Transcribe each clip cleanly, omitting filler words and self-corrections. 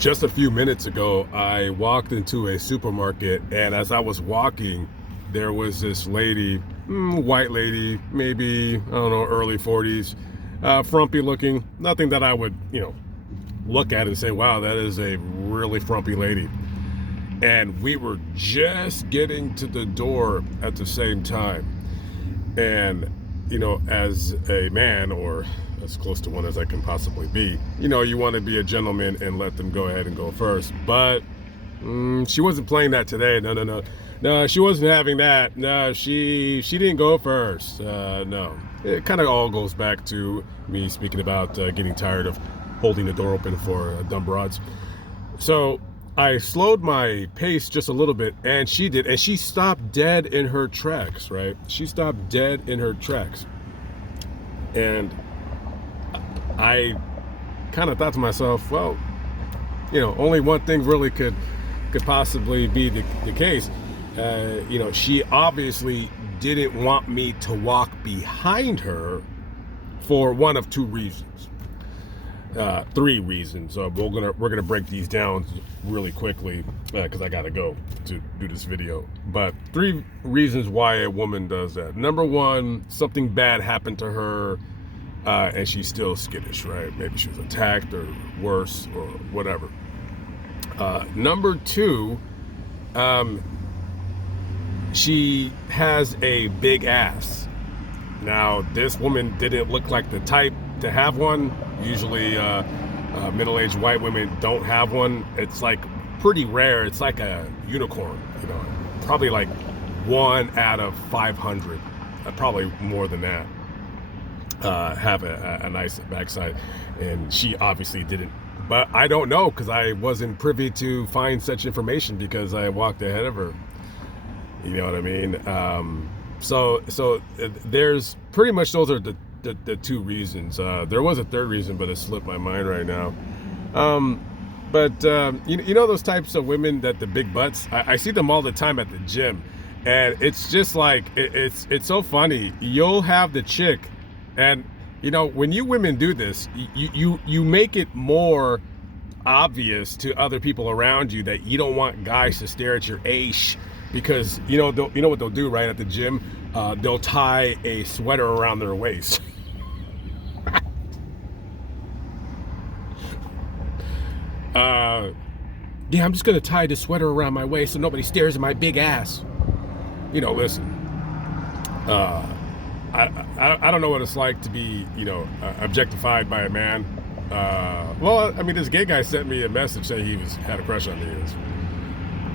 Just a few minutes ago, I walked into a supermarket, and as I was walking, there was this lady, white lady, maybe, I don't know, early 40s, frumpy looking. Nothing that I would, look at and say, wow, that is a really frumpy lady. And we were just getting to the door at the same time. And, as a man, or as close to one as I can possibly be, you want to be a gentleman and let them go ahead and go first. But she wasn't playing that today. No, she wasn't having that. No, she didn't go first. No, it kind of all goes back to me speaking about getting tired of holding the door open for dumb broads. So I slowed my pace just a little bit, and she did, and she stopped dead in her tracks, right? She stopped dead in her tracks. And I kind of thought to myself, well, only one thing really could possibly be the case. She obviously didn't want me to walk behind her for one of two reasons. Three reasons. We're gonna break these down really quickly because I gotta go to do this video. But three reasons why a woman does that. Number one, something bad happened to her, and she's still skittish, right? Maybe she was attacked or worse or whatever. Number two, she has a big ass. Now, this woman didn't look like the type to have one. Usually middle-aged white women don't have one. It's like pretty rare. It's like a unicorn, probably like 1 out of 500, probably more than that, have a nice backside. And she obviously didn't, but I don't know because I wasn't privy to find such information because I walked ahead of her. You know what I mean? So there's pretty much, those are the two reasons. There was a third reason, but it slipped my mind right now. But those types of women that the big butts, I see them all the time at the gym, and it's just like it's so funny. You'll have the chick, and when you women do this, you make it more obvious to other people around you that you don't want guys to stare at your ash, because what they'll do right at the gym, they'll tie a sweater around their waist. Yeah, I'm just gonna tie the sweater around my waist so nobody stares at my big ass. Listen, I don't know what it's like to be, objectified by a man. This gay guy sent me a message saying he had a crush on me.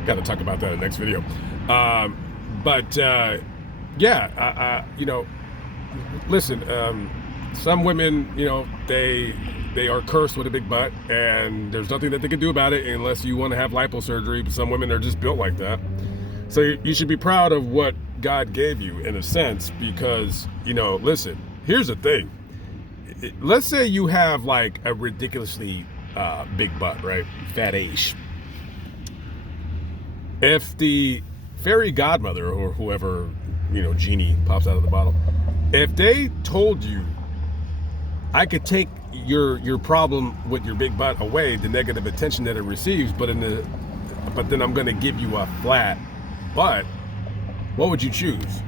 Got to talk about that in the next video. Listen, some women, they are cursed with a big butt, and there's nothing that they can do about it unless you want to have liposurgery. But some women are just built like that. So you should be proud of what God gave you, in a sense, because, listen, here's the thing. Let's say you have like a ridiculously big butt, right? Fat-ish. If the fairy godmother or whoever, genie pops out of the bottle, if they told you, I could take your problem with your big butt away, the negative attention that it receives, but then I'm going to give you a flat butt, what would you choose?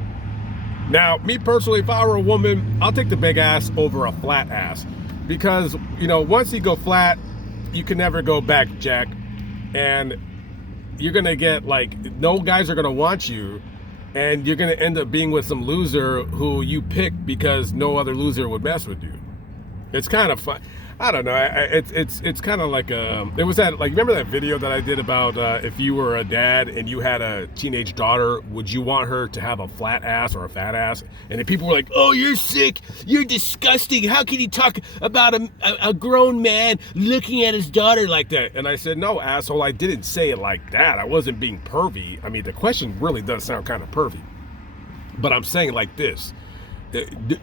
Now, me personally, if I were a woman, I'll take the big ass over a flat ass, because once you go flat, you can never go back, Jack, and you're gonna get no guys are gonna want you, and you're gonna end up being with some loser who you picked because no other loser would mess with you. It's kind of fun. I don't know. It's kind of like it was that, remember that video that I did about if you were a dad and you had a teenage daughter, would you want her to have a flat ass or a fat ass? And then people were like, oh, you're sick, you're disgusting, how can you talk about a grown man looking at his daughter like that? And I said, no, asshole, I didn't say it like that. I wasn't being pervy. I mean, the question really does sound kind of pervy, but I'm saying it like this.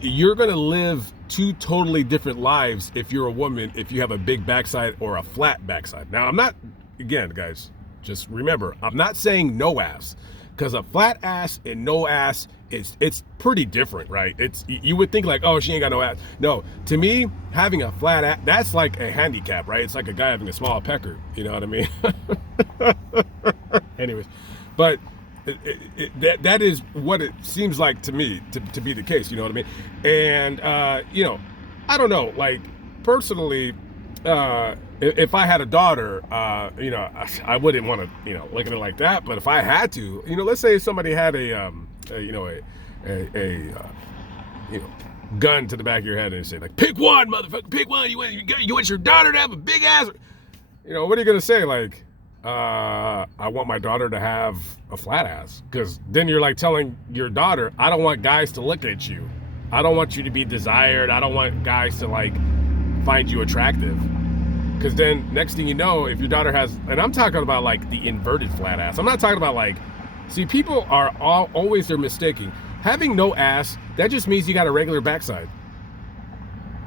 You're going to live two totally different lives if you're a woman, if you have a big backside or a flat backside. Now, I'm not, again, guys, just remember, I'm not saying no ass, because a flat ass and no ass it's pretty different, right? It's, you would think like, oh, she ain't got no ass. No, to me, having a flat ass, that's like a handicap, right? It's like a guy having a small pecker. You know what I mean? Anyways, but that is what it seems like to me to be the case. You know what I mean? And I don't know. Like personally, if I had a daughter, I wouldn't want to, look at it like that. But if I had to, let's say somebody had a gun to the back of your head and say like, pick one, motherfucker, pick one. You want your daughter to have a big ass? What are you gonna say? Like, I want my daughter to have a flat ass, because then you're like telling your daughter, I don't want guys to look at you. I don't want you to be desired. I don't want guys to like find you attractive. Because then next thing you know, if your daughter has, and I'm talking about like the inverted flat ass. I'm not talking about like, see, people are always, they're mistaking. Having no ass, that just means you got a regular backside.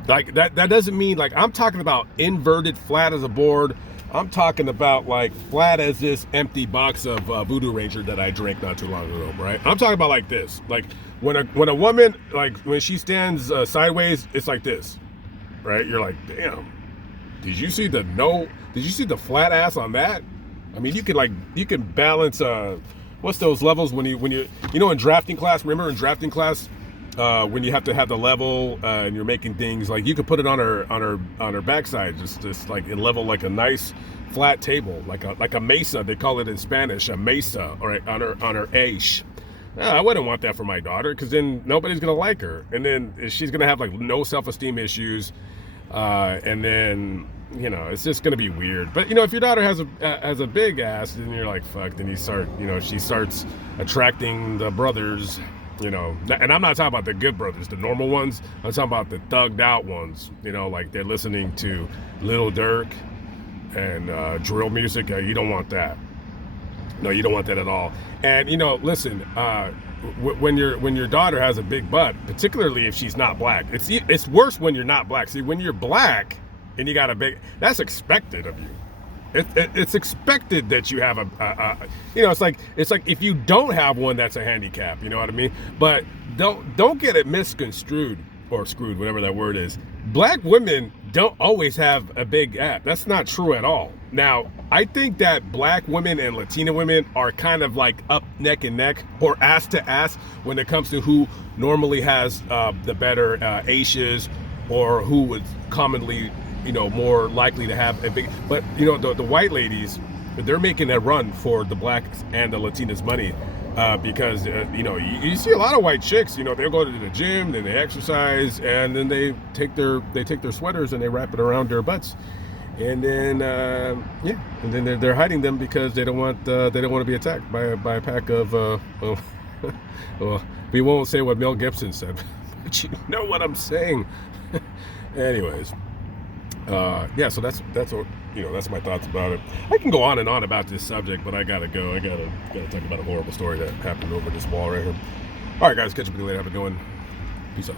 Like that doesn't mean, like, I'm talking about inverted, flat as a board. I'm talking about like flat as this empty box of Voodoo Ranger that I drank not too long ago, right? I'm talking about like this. Like when a woman, like when she stands sideways, it's like this, right? You're like, damn, did you see the flat ass on that? I mean, you can balance, what's those levels when you're in drafting class, remember in drafting class, when you have to have the level and you're making things, like you could put it on her backside, just like in level, like a nice flat table, like a mesa, they call it in Spanish, a mesa, or on her ash. I wouldn't want that for my daughter, because then nobody's gonna like her, and then she's gonna have like no self-esteem issues, and then it's just gonna be weird. But if your daughter has a big ass, then you're like, fuck, then she starts attracting the brothers. And I'm not talking about the good brothers, the normal ones. I'm talking about the thugged out ones. Like they're listening to Lil Durk and drill music. You don't want that. No, you don't want that at all. And listen, when your daughter has a big butt, particularly if she's not black, it's worse when you're not black. See, when you're black and you got a big, that's expected of you. It's expected that you have it's like if you don't have one, that's a handicap. You know what I mean? But don't get it misconstrued or screwed, whatever that word is. Black women don't always have a big ass. That's not true at all. Now, I think that black women and Latina women are kind of like up neck and neck, or ass to ass, when it comes to who normally has the better aces, or who would commonly more likely to have a big, but the white ladies, they're making a run for the blacks and the Latinas money, because you see a lot of white chicks, they'll go to the gym, then they exercise, and then they take their sweaters and they wrap it around their butts, and then and then they're hiding them because they don't want to be attacked by a pack of well, we won't say what Mel Gibson said, but you know what I'm saying. Anyways. So that's what, that's my thoughts about it. I can go on and on about this subject, but I gotta go. I gotta talk about a horrible story that happened over this wall right here. All right, guys, catch up with you later. Have a good one. Peace out.